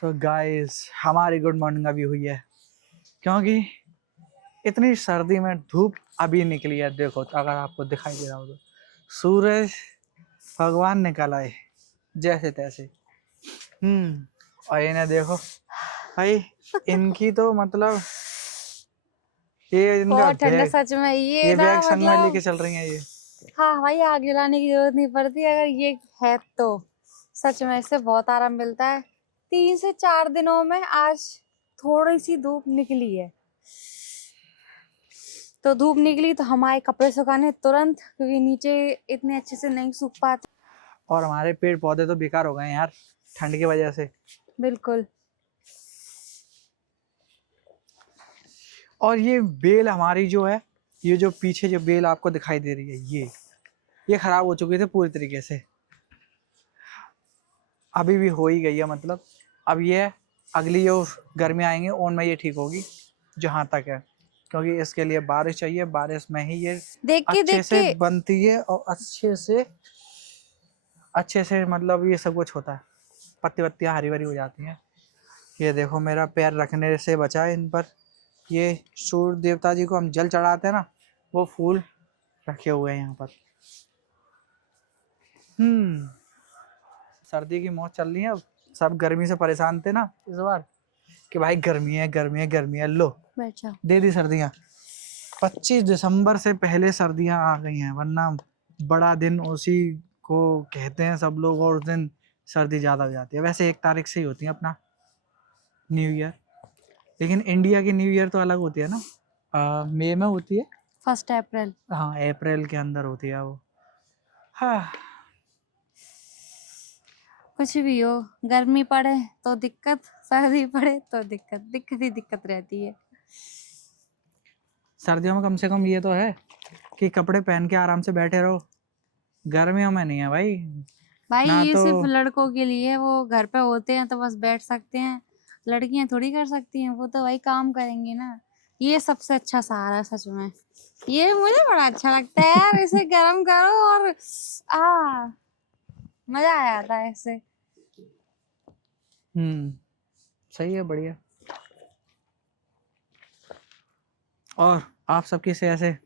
So guys हमारी good morning अभी हुई है क्योंकि इतनी सर्दी में धूप अभी निकली है। देखो तो अगर आपको दिखाई दे रहा हो तो सूरज भगवान निकल आए जैसे तैसे। और इन्हें देखो भाई, इनकी तो मतलब ये इनका बहुत ठंडा बैग, सच में ये ये ना बैग संग में लेके मतलब। चल रही हैं ये। हाँ भाई, आग जलाने की जरूरत नहीं पड़ती अगर ये है तो। सच में इससे बहुत आराम मिलता है। 3 से 4 दिनों में आज थोड़ी सी धूप निकली है, तो धूप निकली तो हमारे कपड़े सुखाने तुरंत, क्योंकि नीचे इतने अच्छे से नहीं सूख पाते। और हमारे पेड़ पौधे तो बेकार हो गए हैं यार ठंड की वजह से। बिल्कुल। और ये बेल हमारी जो है, ये जो पीछे जो बेल आपको दिखाई दे रही है ये खराब हो चुके थे पूरी तरीके से। अभी भी हो ही गई है, मतलब अब ये अगली जो गर्मी आएंगे उनमें ये ठीक होगी जहाँ तक है, क्योंकि इसके लिए बारिश चाहिए। बारिश में ही ये देख अच्छे से के बनती है और अच्छे से मतलब ये सब कुछ होता है, पत्ती वत्तियाँ हरी भरी हो जाती हैं। ये देखो मेरा पैर रखने से बचा है इन पर। ये सूर्य देवता जी को हम जल चढ़ाते हैं ना, वो फूल रखे हुए हैं यहाँ पर। सर्दी की मौज चल रही है। अब सब गर्मी से परेशान थे ना इस बार कि भाई गर्मी है गर्मी है गर्मी है, लो बैठ जाओ। दे दी सर्दियाँ। 25 दिसंबर से पहले सर्दियाँ आ गई हैं, वरना बड़ा दिन उसी को कहते हैं सब लोग, और उस दिन सर्दी ज़्यादा हो जाती है। वैसे 1 तारीख से ही होती है अपना न्यू ईयर, लेकिन इंडिया की न्यू ईयर तो अलग होती है ना, मई में होती है। 1 अप्रैल। हाँ, अप्रैल के अंदर होती है वो। हाँ, कुछ भी हो, गर्मी पड़े तो दिक्कत, सर्दी पड़े तो दिक्कत, दिक्कत ही दिक्कत रहती है। सर्दियों में कम से कम ये तो है कि कपड़े पहन के आराम से बैठे रहो। गर्मियों में नहीं है भाई। भाई ना ये तो सिर्फ लड़कों के लिए है, वो घर पे होते हैं तो बस बैठ सकते हैं। लड़कियां थोड़ी कर सकती हैं, वो तो भाई काम करेंगी ना। ये सबसे अच्छा सहारा है सच में। ये मुझे बड़ा अच्छा लगता है यार, इसे गर्म करो और आ मजा आ जाता है इससे। सही है, बढ़िया। और आप सबकी से ऐसे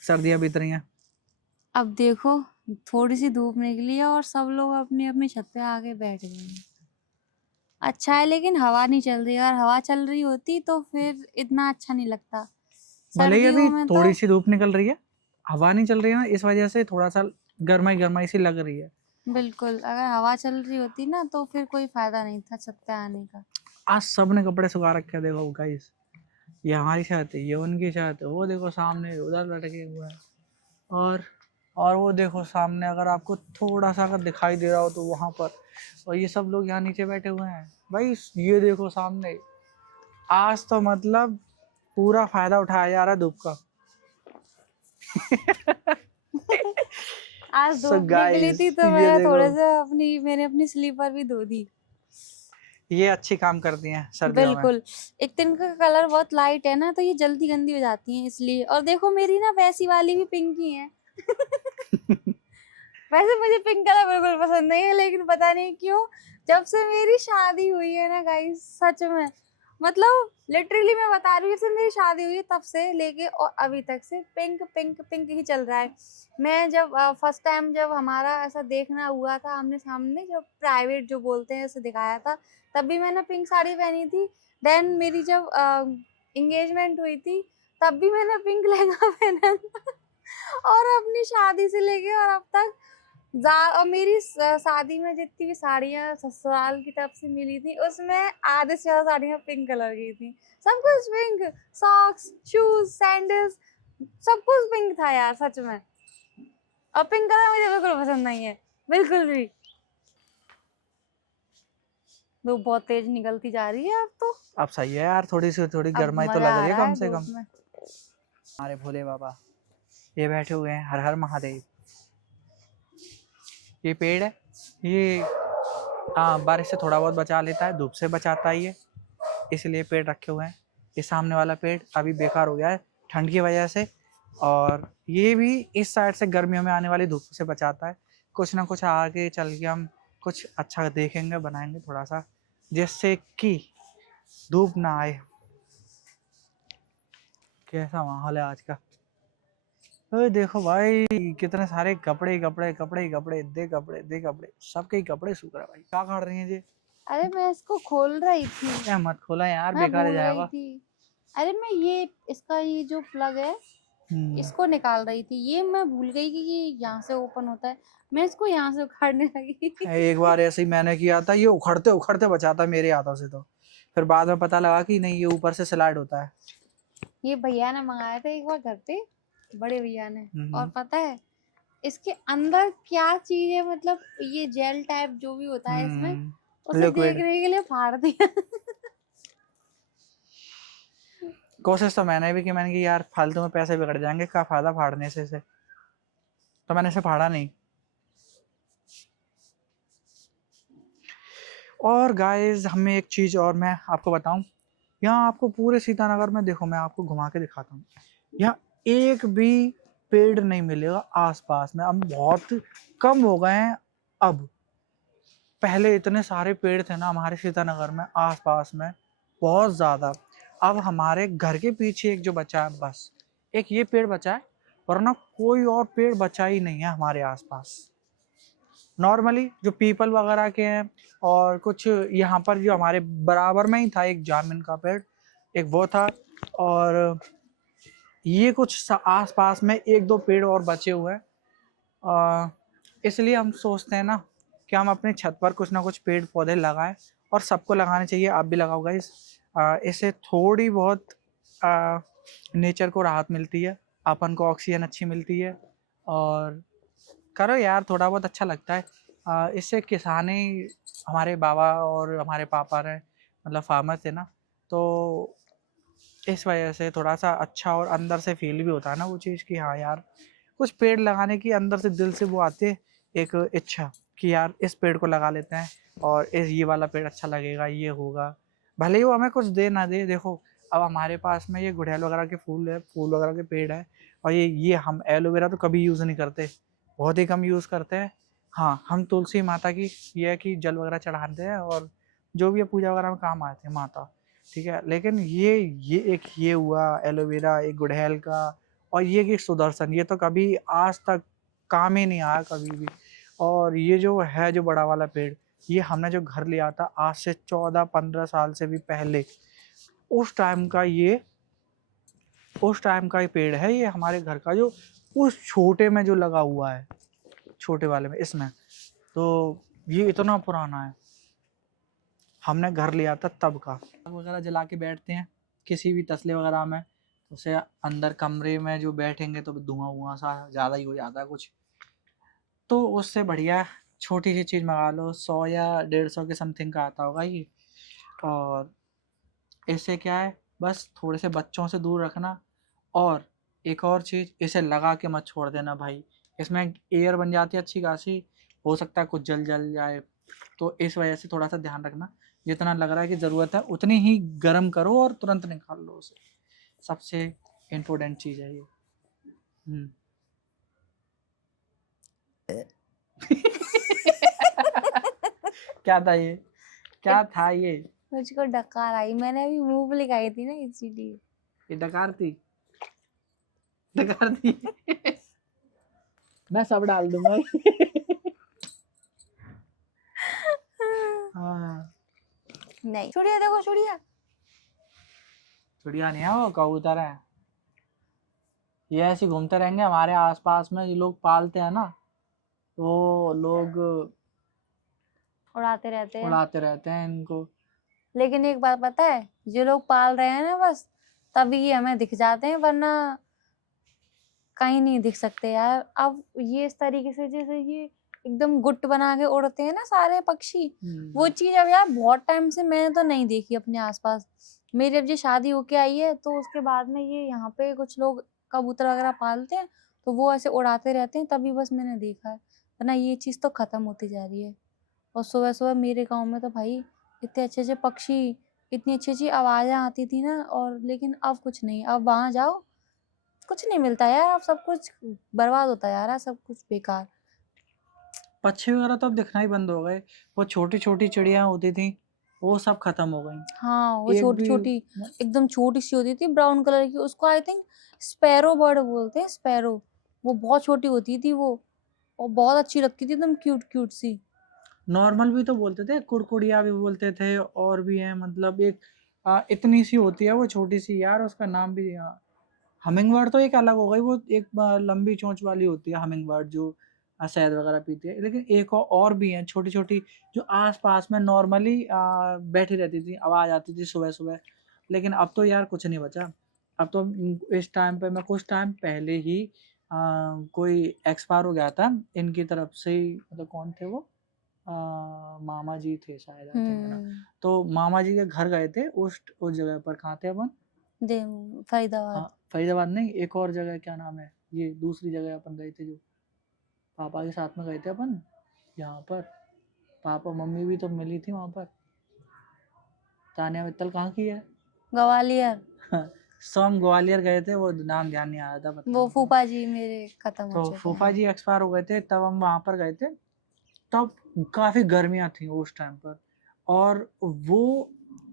सर्दियां बीत रही हैं? अब देखो, थोड़ी सी धूप निकली है और सब लोग अपनी अपनी छत पे आके बैठ गए हैं। अच्छा है, लेकिन हवा नहीं चल रही। अगर हवा चल रही होती तो फिर इतना अच्छा नहीं लगता। भले ही अभी सर्दियों में तो थोड़ी सी धूप निकल रही है, हवा नहीं चल रही है ना, इस वजह से थोड़ा सा गर्माई गर्माई सी लग रही है। बिल्कुल, अगर हवा चल रही होती ना तो फिर कोई फायदा नहीं था छत पे आने का। आज सबने कपड़े सुखा रखे हैं, देखो गाइस। ये हमारी छत है, ये उनकी छत है, वो देखो सामने उधर लटके हुए हैं। और और वो देखो सामने, अगर आपको थोड़ा सा अगर दिखाई दे रहा हो तो वहां पर, और ये सब लोग यहाँ नीचे बैठे हुए हैं भाई। ये देखो सामने, आज तो मतलब पूरा फायदा उठाया जा रहा है धूप का। आज सो धूप निकली गाइस थी तो ये देखो, मैंने अपनी स्लीपर भी धो दी। ये अच्छी काम करती हैं सर्दियों में। बिल्कुल। एक दिन का कलर बहुत लाइट है ना, तो ये जल्दी गंदी हो जाती हैं इसलिए। और देखो मेरी ना वैसी वाली भी पिंक ही है। वैसे मुझे पिंक कलर बिल्कुल पसंद नहीं है, लेकिन पता नहीं क्यों जब से मेरी शादी हुई है ना गाइस, सच में मतलब लिटरली मैं बता रही हूँ, जब से मेरी शादी हुई है तब से लेके और अभी तक से पिंक पिंक पिंक ही चल रहा है। मैं जब फर्स्ट टाइम जब हमारा ऐसा देखना हुआ था आमने सामने, जब प्राइवेट जो बोलते हैं ऐसे दिखाया था, तब भी मैंने पिंक साड़ी पहनी थी। देन मेरी जब एंगेजमेंट हुई थी तब भी मैंने पिंक लहंगा पहना था। और अपनी शादी से लेके और अब तक और मेरी शादी में जितनी भी साड़ियाँ ससुराल की तरफ से मिली थी, उसमें आधे से ज्यादा साड़ियाँ पिंक कलर की थी। सब कुछ पिंक, सॉक्स, शूज, सैंडल्स, सब कुछ पिंक था यार सच में। और पिंक कलर मुझे बिल्कुल पसंद नहीं है, बिल्कुल भी। धूप बहुत तेज निकलती जा रही है अब तो। अब सही है यार, थोड़ी अब गर्माई तो मजा लग आ रही है रहा कम है से धूप कम। में। हमारे भोले बाबा ये बैठे हुए हैं, हर हर महादेव। ये पेड़ है, ये बारिश से थोड़ा बहुत बचा लेता है, धूप से बचाता है ये, इसलिए पेड़ रखे हुए हैं। ये सामने वाला पेड़ अभी बेकार हो गया है ठंड की वजह से, और ये भी इस साइड से गर्मियों में आने वाली धूप से बचाता है। कुछ ना कुछ आगे चल के हम कुछ अच्छा देखेंगे, बनाएंगे थोड़ा सा। जिससे कि धूप ना आए। कैसा माहौल है आज का। ओए देखो भाई, कितने सारे कपड़े कपड़े कपड़े कपड़े, दे कपड़े दे कपड़े, सबके ही कपड़े सूख रहे हैं भाई। क्या काट रही हैं जी? अरे मैं इसको खोल रही थी, क्या मत खोला यार, मैं बेकार हो भूल गई जाएगा। थी। अरे मैं ये इसका ये जो प्लग है इसको निकाल रही थी, ये मैं भूल गई कि ये यहाँ से ओपन होता है, मैं इसको यहाँ से उखाड़ने लगी। एक बार ऐसे ही मैंने किया था, ये उखड़ते उखड़ते बचा था मेरे हाथों से। तो फिर बाद में पता लगा कि नहीं, ये ऊपर से स्लाइड होता है। ये भैया ने मंगाया था एक बार घर पे, बड़े भैया ने, और पता है इसके अंदर क्या चीज है, मतलब ये जेल टाइप जो भी होता है इसमें, उसे लिक्विड। देखने के लिए फाड़ दिया। कोशिश तो मैंने भी की, मैंने कि यार फालतू में पैसे बिगड़ जाएंगे, क्या फायदा फाड़ने से इसे। तो मैंने इसे फाड़ा नहीं। और गाइस, हमें एक चीज और मैं आपको बताऊं, यहाँ आपको पूरे सीतानगर में देखो, मैं आपको घुमा के दिखाता हूँ, यहाँ एक भी पेड़ नहीं मिलेगा आसपास में। अब बहुत कम हो गए हैं। अब पहले इतने सारे पेड़ थे ना हमारे सीतानगर में आसपास में, बहुत ज्यादा। अब हमारे घर के पीछे एक जो बचा है, बस एक ये पेड़ बचा है, वरना कोई और पेड़ बचा ही नहीं है हमारे आसपास। नॉर्मली जो पीपल वगैरह के हैं, और कुछ यहाँ पर जो हमारे बराबर में ही था एक जामुन का पेड़, एक वो था, और ये कुछ आस पास में एक दो पेड़ और बचे हुए हैं। इसलिए हम सोचते हैं ना कि हम अपने छत पर कुछ ना कुछ पेड़ पौधे लगाएं, और सबको लगाने चाहिए। आप भी लगाओ गाइस। इससे थोड़ी बहुत नेचर को राहत मिलती है, अपन को ऑक्सीजन अच्छी मिलती है, और करो यार, थोड़ा बहुत अच्छा लगता है। इससे किसानी, हमारे बाबा और हमारे पापा ने मतलब फार्मर थे ना, तो इस वजह से थोड़ा सा अच्छा और अंदर से फील भी होता है ना वो चीज़ कि हाँ यार, कुछ पेड़ लगाने की अंदर से दिल से वो आते है एक इच्छा कि यार इस पेड़ को लगा लेते हैं, और इस ये वाला पेड़ अच्छा लगेगा, ये होगा, भले ही वो हमें कुछ दे ना दे। देखो अब हमारे पास में ये गुड़हल वगैरह के फूल है, फूल वगैरह के पेड़ है, और ये हम एलोवेरा तो कभी यूज़ नहीं करते, बहुत ही कम यूज़ करते हैं। हाँ, हम तुलसी माता की ये है कि जल वगैरह चढ़ाते हैं, और जो भी है पूजा वगैरह में काम आते हैं माता, ठीक है। लेकिन ये एक ये हुआ एलोवेरा, एक गुड़हल का, और ये कि सुदर्शन, ये तो कभी आज तक काम ही नहीं आया कभी भी। और ये जो है जो बड़ा वाला पेड़, ये हमने जो घर लिया था आज से 14-15 साल से भी पहले, उस टाइम का ये पेड़ है, ये हमारे घर का जो उस छोटे में जो लगा हुआ है, छोटे वाले में, इसमें तो ये इतना पुराना है, हमने घर लिया था तब का। आग वगैरह जला के बैठते हैं किसी भी तसले वगैरह में, तो उसे अंदर कमरे में जो बैठेंगे तो धुआं वुआं सा ज़्यादा ही हो जाता है कुछ, तो उससे बढ़िया छोटी सी चीज़ मंगा लो, 100 या 150 के समथिंग का आता होगा ये। और इससे क्या है, बस थोड़े से बच्चों से दूर रखना, और एक और चीज़, इसे लगा के मत छोड़ देना भाई, इसमें एयर बन जाती है अच्छी खासी, हो सकता है कुछ जल जल जाए, तो इस वजह से थोड़ा सा ध्यान रखना। जितना लग रहा है कि ज़रूरत है उतनी ही गर्म करो और तुरंत निकाल लो उसे, सबसे इम्पोर्टेंट चीज़ है ये। क्या था ये, क्या था ये? मुझको डकार आई, मैंने अभी मुंह लगाई थी ना इसीलिए। ये डकार थी, डकार थी। मैं सब डाल दूंगा। हाँ, नहीं, चिड़िया देखो, चिड़िया। चिड़िया नहीं है, वो कबूतर है। ये ऐसे घूमते रहेंगे हमारे आसपास में, जो लोग पालते हैं ना, वो लोग उड़ाते रहते हैं। उड़ाते रहते हैं इनको। लेकिन एक बात पता है, जो लोग पाल रहे हैं ना, बस तभी ये हमें दिख जाते हैं, वरना कहीं नहीं दिख सकते यार। अब ये इस तरीके से जैसे ये एकदम गुट बना के उड़ते हैं ना सारे पक्षी, वो चीज अब यार बहुत टाइम से मैंने तो नहीं देखी अपने आसपास। मेरी अब ये शादी होके आई है, तो उसके बाद में ये यहाँ पे कुछ लोग कबूतर वगैरह पालते हैं, तो वो ऐसे उड़ाते रहते हैं, तभी बस मैंने देखा है, वरना ये चीज तो खत्म होती जा रही है। और सुबह सुबह मेरे गाँव में तो भाई इतने अच्छे अच्छे पक्षी, इतनी अच्छी अच्छी आवाजें आती थी ना, और लेकिन अब कुछ नहीं। अब वहां जाओ, कुछ नहीं मिलता यार, अब सब कुछ बर्बाद होता जा रहा है, सब कुछ बेकार। पक्षी वगैरह तो अब दिखना ही बंद हो गए। वो छोटी छोटी चिड़िया होती थी, वो सब खत्म हो गई। हाँ, वो एक छोटी भी छोटी एकदम छोटी सी होती थी ब्राउन कलर की, उसको आई थिंक स्पैरो बर्ड बोलते हैं, स्पैरो। वो बहुत छोटी होती थी वो, और बहुत अच्छी लगती थी, एकदम क्यूट क्यूट सी। नॉर्मल भी तो बोलते थे, कुड़कुड़िया भी बोलते थे, और भी है मतलब एक इतनी सी होती है वो छोटी सी यार, उसका नाम भी हमिंग बर्ड तो एक अलग हो गई, वो एक लंबी चोंच वाली होती है हमिंग बर्ड जो शहद वगैरह पीती है, लेकिन एक और भी है छोटी छोटी जो आस पास में नॉर्मली बैठी रहती थी, आवाज आती थी सुबह सुबह। लेकिन अब तो यार कुछ नहीं बचा। अब तो इस टाइम पे मैं कुछ टाइम पहले ही कोई एक्सपायर हो गया था इनकी तरफ से ही, मतलब कौन थे वो, मामा जी थे शायद, आई थिंक है ना। तो मामा जी के घर गए थे उस जगह पर, कहाँ थे अपन, दे फरीदाबाद। फरीदाबाद नहीं, एक और जगह क्या नाम है, ये दूसरी जगह अपन गए थे जो पापा के साथ में गए थे अपन, यहाँ पर पापा मम्मी भी तो मिली थी वहाँ पर। तानिया मित्तल कहाँ की है? ग्वालियर। हम ग्वालियर गए थे, वो नाम ध्यान नहीं आ रहा था, पता वो नहीं क्यों। फूफा जी मेरे खत्म हो तो चुके फूफा हैं। जी एक्सपायर हो गए थे, तब हम वहाँ पर गए थे। तब काफ़ी गर्मियाँ थी उस टाइम पर, और वो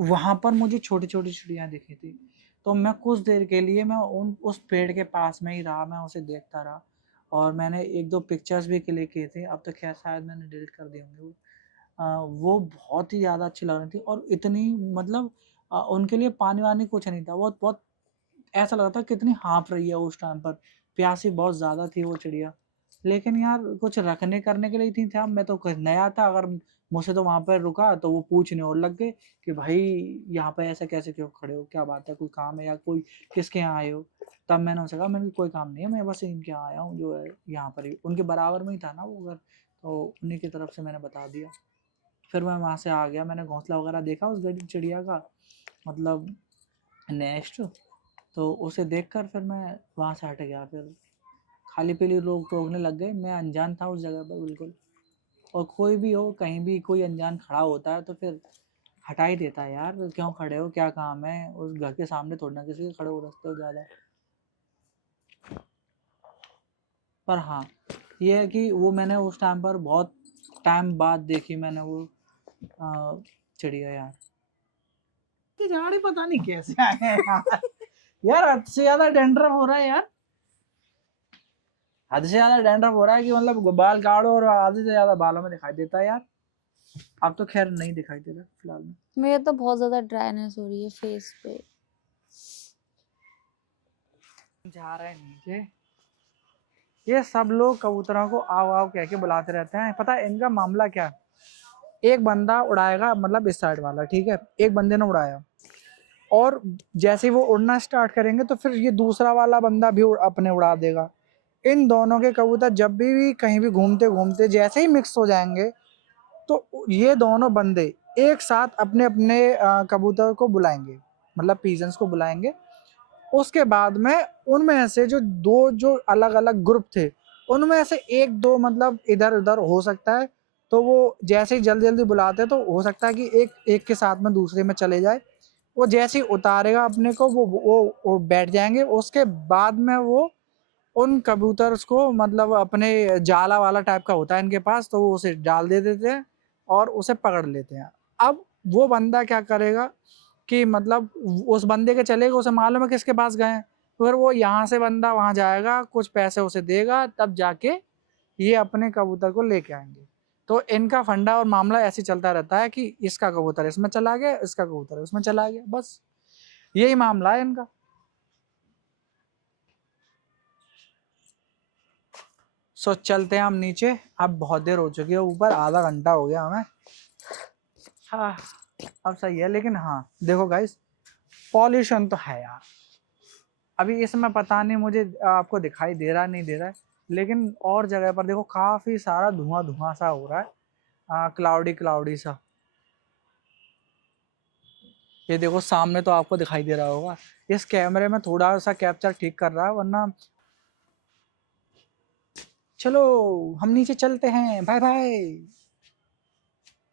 वहाँ पर मुझे छोटी छोटी चिड़ियाँ दिखी थी। तो मैं कुछ देर के लिए मैं उस पेड़ के पास में ही रहा, मैं उसे देखता रहा, और मैंने एक दो पिक्चर्स भी क्लिक किए थे। अब तो खैर शायद मैंने डिलीट कर दिए होंगे वो। वो बहुत ही ज़्यादा अच्छी लग रही थी, और इतनी मतलब उनके लिए पानी वानी कुछ नहीं था, वो बहुत ऐसा लग रहा था कितनी हाँफ रही है उस टाइम पर, प्यासी बहुत ज़्यादा थी वो चिड़िया। लेकिन यार कुछ रखने करने के लिए थी था, मैं तो नया था, अगर मुझसे तो वहाँ पर रुका तो वो पूछने और लग गए कि भाई यहाँ पे ऐसे कैसे क्यों खड़े हो, क्या बात है, कोई काम है या कोई किसके यहाँ आए हो। तब मैंने उनसे कहा मैंने कोई काम नहीं है, मैं बस इनके यहाँ आया हूँ जो है यहाँ पर ही, उनके बराबर में ही था ना वो घर, तो उन्हीं की तरफ से मैंने बता दिया। फिर मैं वहाँ से आ गया, मैंने घोंसला वगैरह देखा उस चिड़िया का, मतलब नेक्स्ट, तो उसे देखकर फिर मैं वहाँ से हट गया। फिर खाली पीली लोग टोकने लग गए, मैं अनजान था उस जगह पर बिल्कुल। और कोई भी हो, कहीं भी कोई अनजान खड़ा होता है तो फिर हटा ही देता है यार, क्यों खड़े हो, क्या काम है, उस घर के सामने थोड़ी ना किसी के खड़े हो रखते हो ज़्यादा। पर हाँ, ये है कि वो मैंने उस टाइम पर बहुत टाइम बाद देखी मैंने वो चिड़िया यार। ये झाड़ी पता नहीं कैसे आए हैं यार। यार हद से ज्यादा डेंड्रफ हो रहा है यार, हद से ज्यादा डेंड्रफ हो रहा है कि मतलब बाल गाढ़ो और आधे से ज्यादा बालों में दिखाई देता है यार। अब तो खैर नहीं दिखाई दे रहा फिलहाल में। मेरे तो बहुत ज्यादा ड्राइनेस हो रही है फेस पे। जा रहे हैं नीचे, ये सब लोग कबूतरों को आओ आओ कह के बुलाते रहते हैं। पता है इनका मामला क्या है? एक बंदा उड़ाएगा, मतलब इस साइड वाला, ठीक है, एक बंदे ने उड़ाया, और जैसे ही वो उड़ना स्टार्ट करेंगे तो फिर ये दूसरा वाला बंदा भी अपने उड़ा देगा। इन दोनों के कबूतर जब भी कहीं भी घूमते घूमते जैसे ही मिक्स हो जाएंगे, तो ये दोनों बंदे एक साथ अपने अपने कबूतर को बुलाएंगे, मतलब पीजन्स को बुलाएंगे। उसके बाद में उनमें से जो दो जो अलग अलग ग्रुप थे, उनमें से एक दो मतलब इधर उधर हो सकता है, तो वो जैसे ही जल्दी जल्दी बुलाते हैं तो हो सकता है कि एक एक के साथ में दूसरे में चले जाए। वो जैसे ही उतारेगा अपने को, वो बैठ जाएंगे। उसके बाद में वो उन कबूतर्स को, मतलब अपने जाला वाला टाइप का होता है इनके पास, तो वो उसे डाल दे देते हैं और उसे पकड़ लेते हैं। अब वो बंदा क्या करेगा कि मतलब उस बंदे के चलेगा, उसे मालूम है किसके पास गए हैं, फिर वो यहाँ से बंदा वहाँ जाएगा, कुछ पैसे उसे देगा, तब जाके ये अपने कबूतर को लेके आएंगे। तो इनका फंडा और मामला ऐसे चलता रहता है कि इसका कबूतर इसमें चला गया, इसका कबूतर इसमें चला गया, बस यही मामला है इनका। सो चलते हैं हम नीचे, अब बहुत देर हो चुकी है, ऊपर आधा घंटा हो गया हमें। हाँ, अब सही है, लेकिन हाँ देखो गाइस, पॉल्यूशन तो है यार। अभी इसमें पता नहीं मुझे आपको दिखाई दे रहा नहीं दे रहा है, लेकिन और जगह पर देखो काफी सारा धुआं धुआं सा हो रहा है, क्लाउडी क्लाउडी सा। ये देखो सामने तो आपको दिखाई दे रहा होगा, इस कैमरे में थोड़ा सा कैप्चर ठीक कर रहा है, वरना चलो हम नीचे चलते हैं, बाय बाय।